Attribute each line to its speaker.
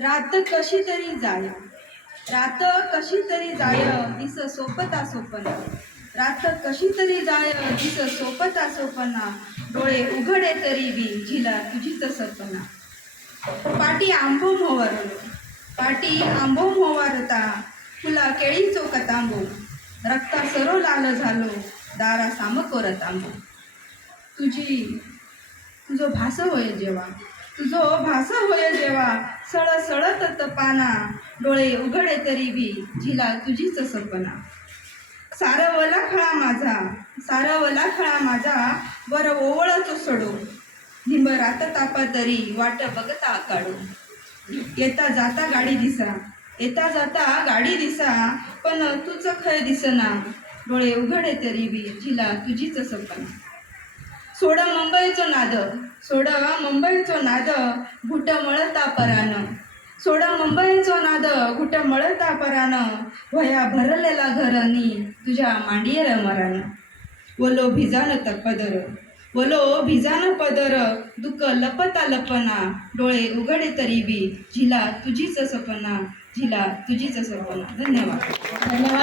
Speaker 1: रात कशी तरी जाय. रात कशी तरी जाय दिस सोपता सोपना. रात कशी तरी जाय दिस सोपता सोपना. डोळे उघडे तरी बी झिला तुझीच सपना. पाटी आंबो मोवर पाटी आंबो मोवारता. फुला केळी चोकत आंबो रक्ता सरो लाल झालो दारा साम करत आंबो तुझी तुझं भास होय जेव्हा. तुझो भास होय जेव्हा सळ सळत पाना डोळे उघडे तरी बी झिला तुझीच सपना. सारवला खळा माझा सारवला खळा माझा वर ओवळतो सडो. निंबरात तापा तरी वाट बघता काढू. येता जाता गाडी दिसा येता जाता गाडी दिसा पण तुझ खय दिसना. डोळे उघडे तरी बी झिला तुझीच सपना. सोड मुंबईचो नाद. सोड मुंबईचो नाद घुट मळता परान. सोड मुंबईचो नाद घुट मळता परान. वया भरलेला घरनी तुझ्या मांडीयर मरान. वलो भिजान पदर वलो भिजान पदर दुःख लपता लपना. डोळे उघडे तरी बी झिला तुझीच सपना. झिला तुझीच सपना. धन्यवाद.
Speaker 2: धन्यवाद.